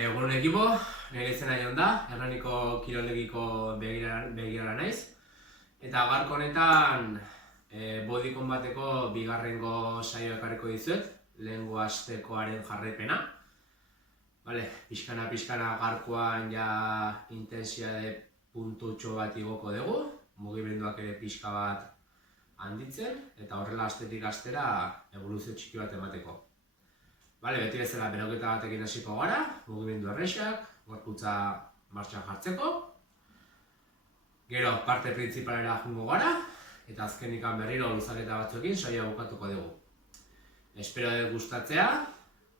Egun ekipo, nire izena Jon da, Hernaniko kirolegiko begirara naiz. Eta gaurko honetan body combateko bigarrengo saioa ekarriko dizuet, lehengo astekoaren jarraipena. Pixkana gaurkoan ja intensitate puntutxo bat igoko dugu, mugimenduak ere pixka bat handitzen, eta horrela astetik astera eboluzio txiki bat emateko. Beti bezala beroketa batekin hasiko gara, mugimendu errexak, gorputza martxan jartzeko. Gero parte printzipalera jungo gara, eta azkenikan berriro luzaketa batzuekin saioa bukatuko dugu. Espero dut gustatzea,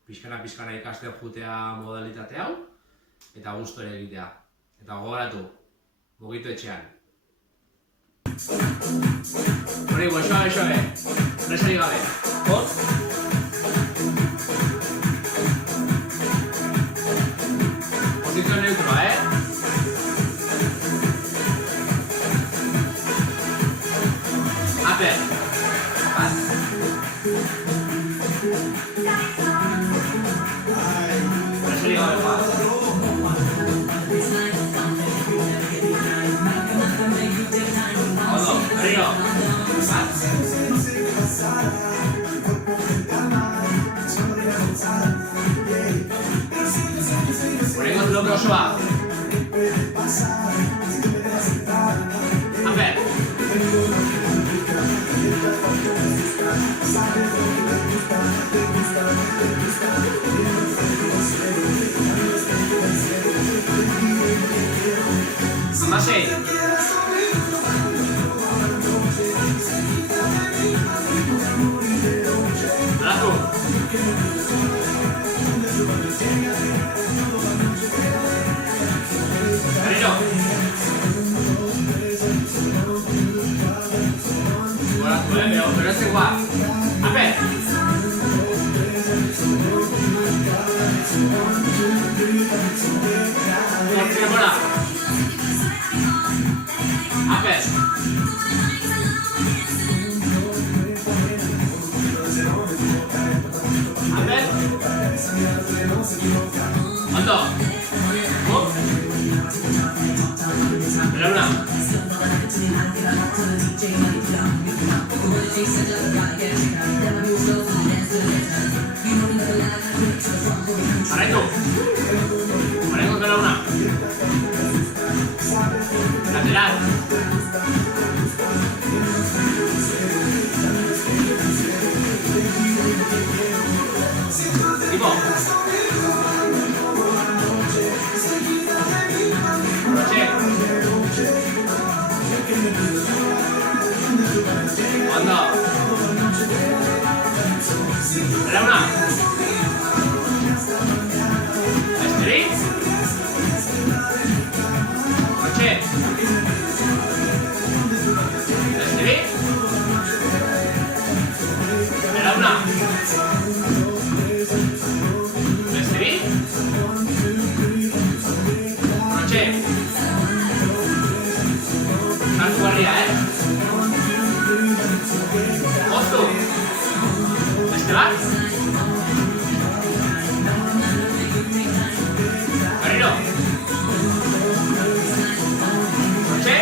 pixkana ikasten jutea modalitate hau, eta gustu ere egitea. Eta gogoratu, mugitu etxean. Hori, suave, presari gabe. Posición neutra, Upper. Presari gabe, arriba. Ponemos bloque osoa. Upper. Amasei. Alatu. Carrillo. Pero ese guap. Upper. Bola. Upper. Upper. Hondo. Una. Pareto. Pareto con la una. Lateral. Tipo. Anda. La una. Esteri. Coche. Esteri. La una. Esteri. Coche. Salto arriba, Osto. Esteban. Carrillo. Coche.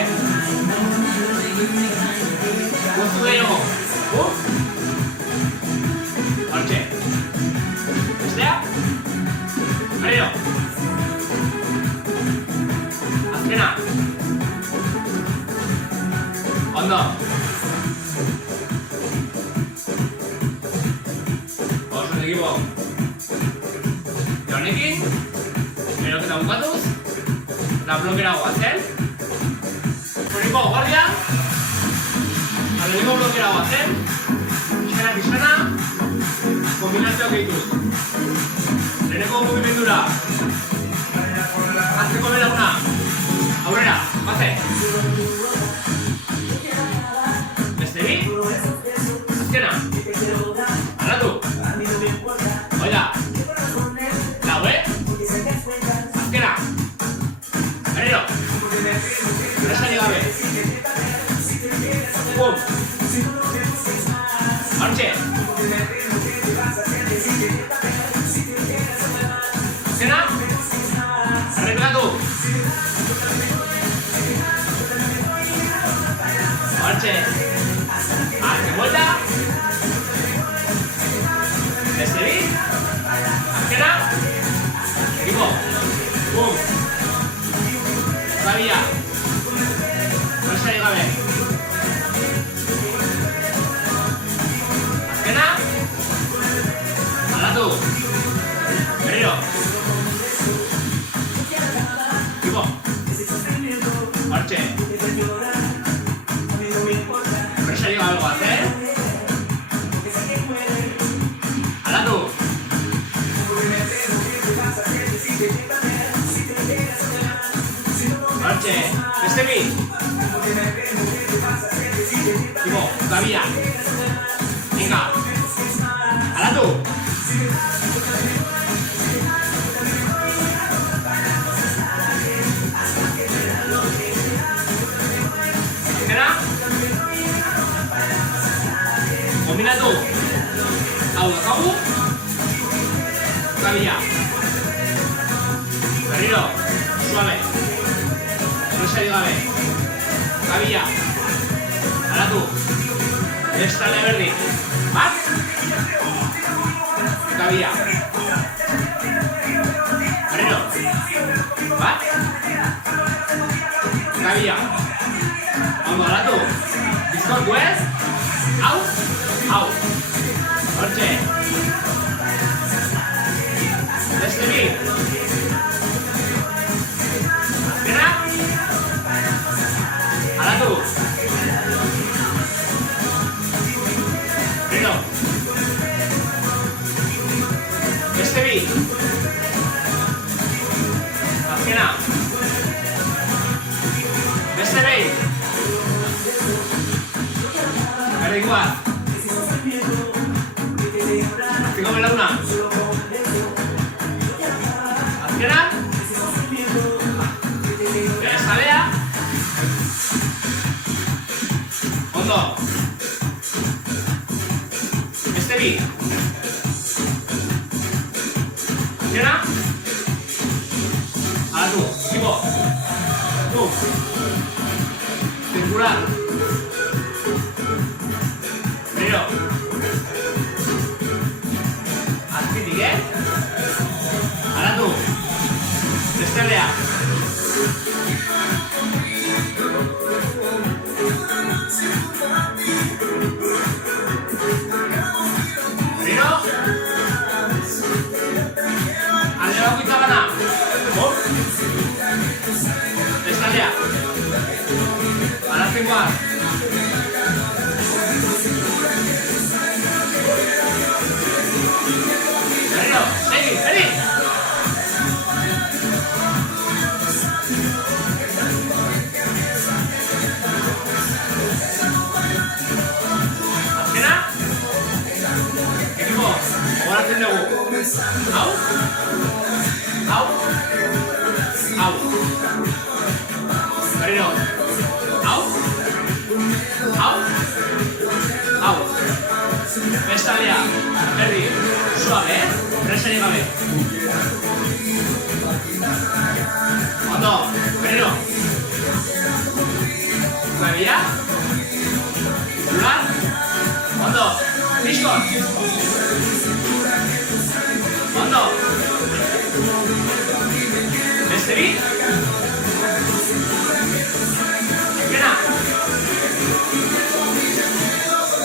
Osto de nuevo. Coche. Estea. Carrillo. Azkena. Ondo. Equipo. Honekin, beroketa bukatuz, eta blokera goazen. Horiko guardia, lehenengo blokera goazen, pixkana, kombinazioak egituz. Lehenengo mugimendura, azteko bera una, aurrera, base. Beste bi, azkena, alatu. Oida, laue, azkena, Carrillo, presari gabe, pum, marche, azkena, Hortxe. Azken buelta. Beste bi. Azkena. Ekipo. Bum. Gabia. Presari gabe. Azkena. Aldatu. Berriro. Ekipo. Hortxe. Presari gabe goaz, Aldatu. Hortxe. Beste bi. Ekipo. Gabia. Venga. Aldatu. Azkena. Kombinatu. Hau dakagu. Gabia. Berriro. Suave. Presari gabe. Gabia. Aldatu. Bestale berdin. Bat. Gabia. Berriro. Bat. Gabia. Ondo, aldatu. Bizkortu ez? Hau. Hau. Hortxe. Beste bi. Azkena. Aldatu. Berriro. Beste bi. Azkena. Beste bi. Berrikoa. Azkeko belauna. Azkena. Bestalea. Ondo. Beste bi. Azkena. Aldatu. Ekipo. Tu. Circular. Berriro. Azkitik, Aldatu. Bestalea. Berriro. Alde bakoitza bana. Bestalea. Araztengoa. Berriro. Segi, segi. Azkena. Ekipo, gogoratzen dugu. Hau. Hau. Hau. Berriro. Hau. Hau. Hau. Bestalea. Berri. Suave, Presari gabe. Ondo. Berriro. Gabia. Lular. Ondo. Piskon. Ondo. Beste bi. Azkena.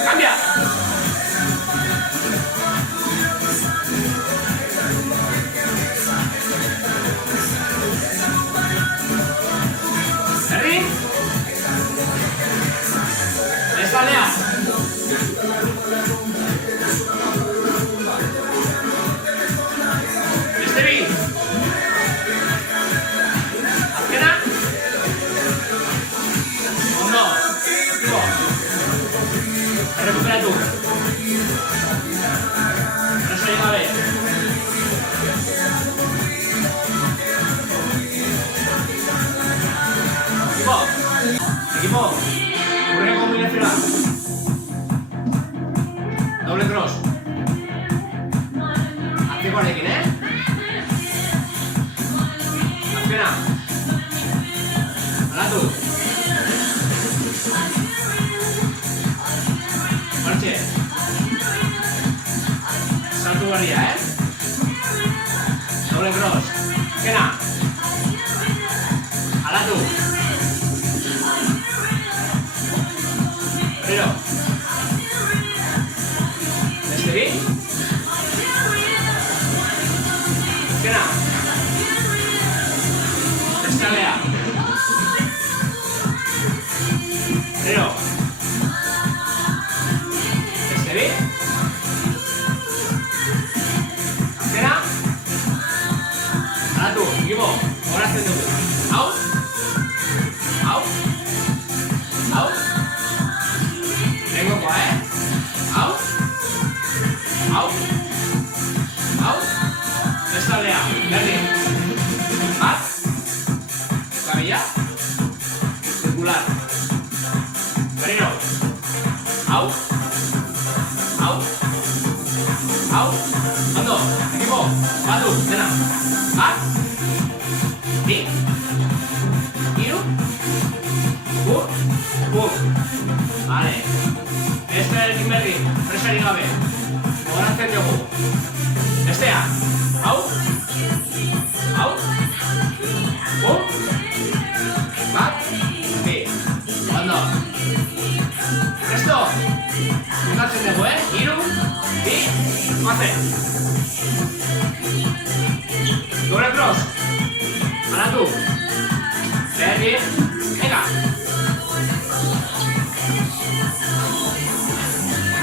Cambia. Herri. Bestalea. Beste bi. Azkena. Ondo. Ekipo. Errekuperatu. Presari gabe. Ekipo. Ekipo. Urreko kombinazioa. Doble cross. Aztekoarekin, Azkena. Aldatu. berria, Doble cross. Azkena. Alatu. Berriro. Beste bi. Azkena. Beste aldea. Berriro. Beste bi. Azkena. Alatu, igo, horatzen dugu. Hau. Hau. Hau. Lengokoa, Hau. Hau. Hau. Bestaldea, berdin. Bat. Gabila. Zirkular. Berriro. Hau. Hau. Hau. Ondo, ekipo, batu, dena. Bat. Bi. Hiru. Vale. Bestearekin berdin, presarik gabe. Horatzen dugu. Bestea. Hau. Hau. Bat. Bi. Ondo. Presto. Bukatzen dugu, Hiru. Bi. Goazen. Doble cross. Alatu. Berdin. Venga.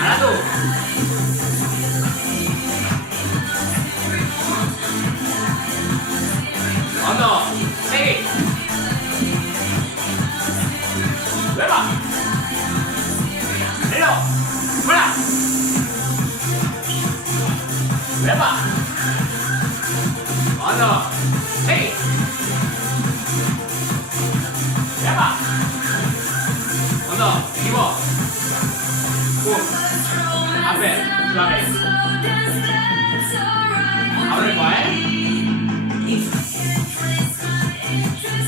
Alatu. Ondo. Segi. Beba. Nero. Fuera. Beba. Ondo. Segi. Beba. Ondo. Ekipo. Aper, suave. Aurrekoa,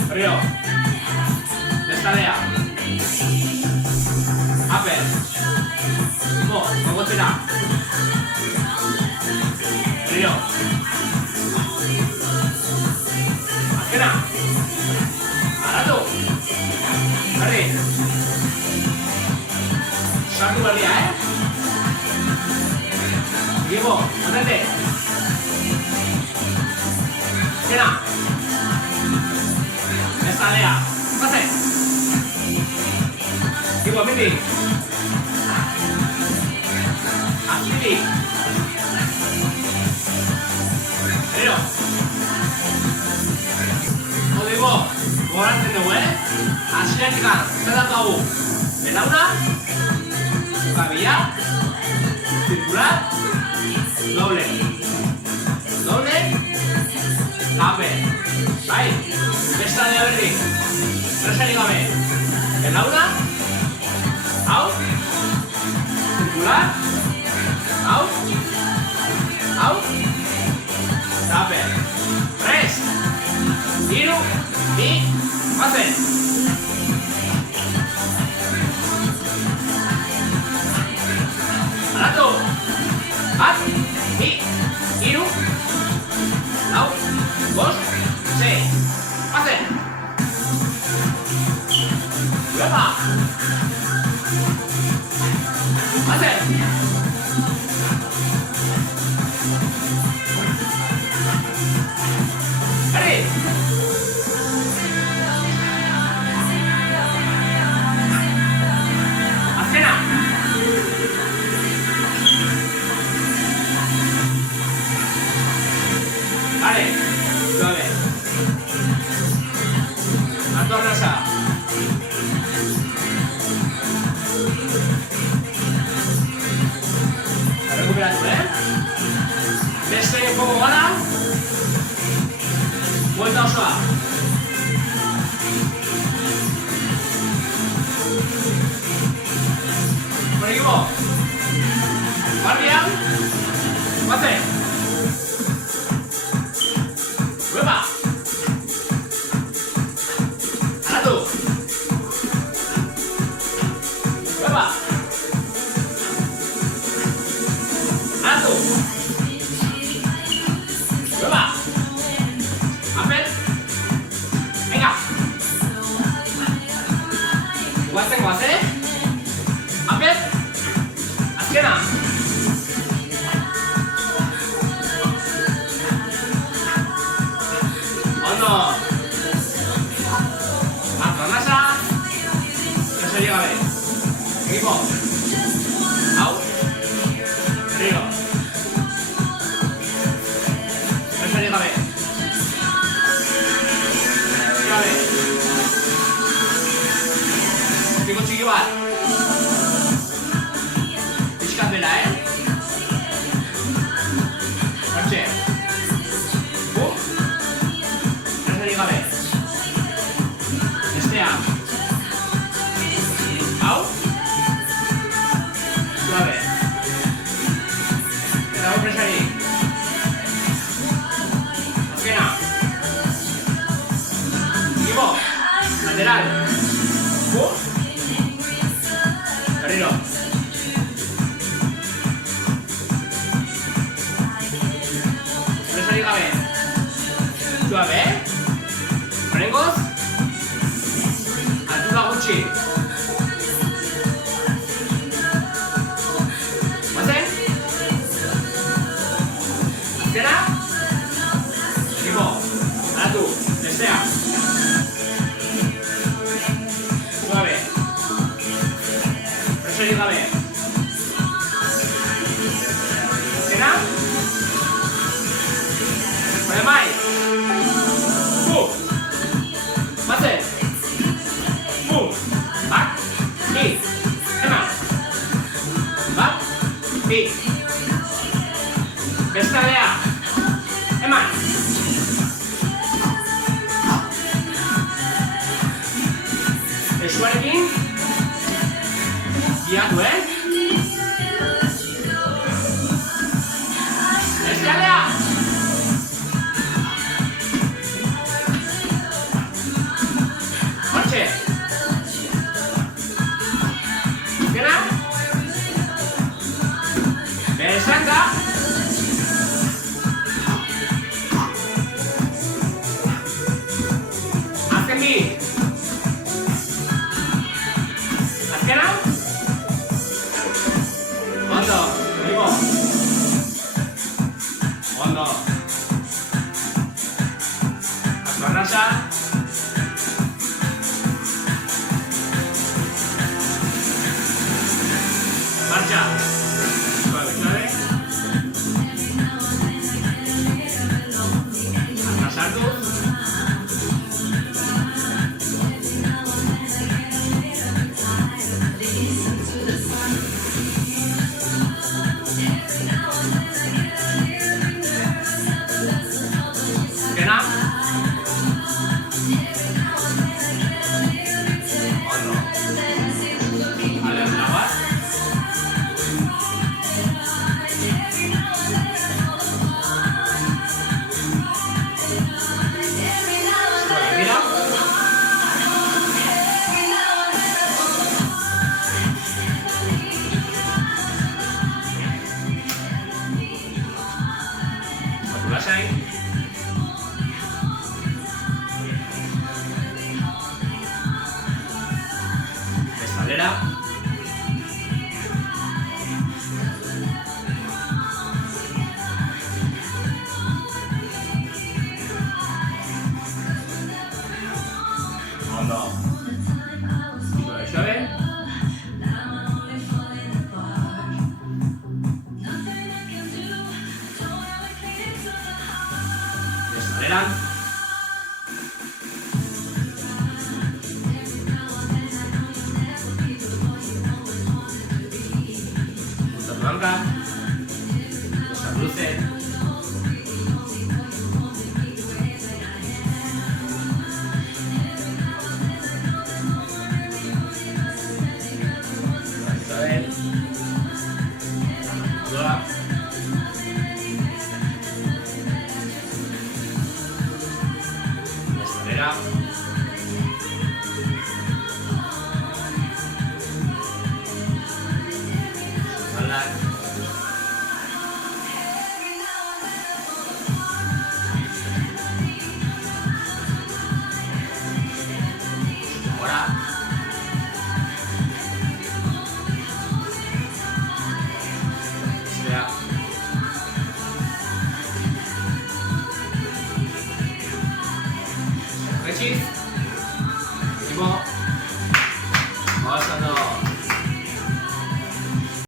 Berriro. Bestaldea. Aper. Gogotzera. Berriro. Azkena. Aratu. Berri. Sartu berria, Diego, andate. Azkena. Bestaldea. Pase. Diego, mindi. Azpiti. Berriro. Diego, gogoratzen dugu, Hasieratik zer daukagu? Belauna. Gabila. Circular. Doble. Doble. Ape. Bai. Bestaldea berdin. Presarik gabe. Belauna. Hau. Circular. Hau. Hau. Ape. Prest. Hiru. Bi. Pase. Alatu. Bat. Bi. Hiru. Lau. Bost. Sei. Pase. Beba. Pase. Berri. Azkena. Vale, suave. Atornasa. Recuperatu, Beste poco gara. Vuelta osoa. Por equipo. Guardia. Pase. Hueva. Alatu. Hueva. Alatu. Equipo. Hau. Berriro. Presari gabe. Gabe. Equipo txiki bat. Pixkat bela, Hortxe. Presari gabe. Bestea. Hau. Suave. Eta hau presari. Azkena. Equipo. Lateral. Berriro. Presari gabe. Suave. Horrengoz. Altura gutxi. Guazen. Azkena. Equipo. Alatu. Bestea. Suave. Presari gabe. Azkena. Bale mai. Guazen. Bat. Bi. Eman. Bat. Bi. Beste aldea. Eman. Eskuarekin. Giatu, Beste aldea. Hortxe. Azkena. Besaka. Azken bi. Azkena. Ondo. Equipo. Ondo. Azko arrasa. Marcha. Suave, suave. Atrasartu. Azkena. Ondo. Ale, bat. Mira. Lasai. Escalera. Ondo. Suave, suave. Escalera. Punta blanca. Desabruce. Escalera. Jalan. Ahora. Espera. Rechis.